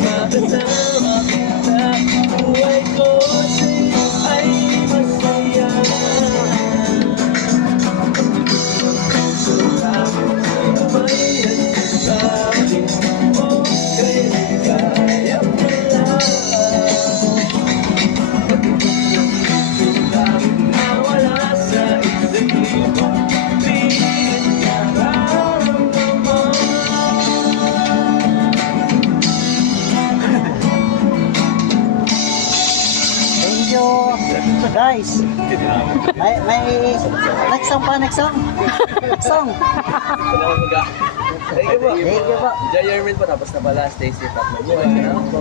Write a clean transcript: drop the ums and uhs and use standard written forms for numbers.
makasama kita. Buhay ko sa'yo ay masaya. Salamat sa'yo may nagsasabi mo kailan kaya mo lang. Nawala sa isip mo, pilit nararamdaman. Thank you, guys. May next song pa, next song. Next song. Thank you po. Thank you po. Enjoy your meal po. Tapos na pala. Stay safe at mabuhay. Salamat po.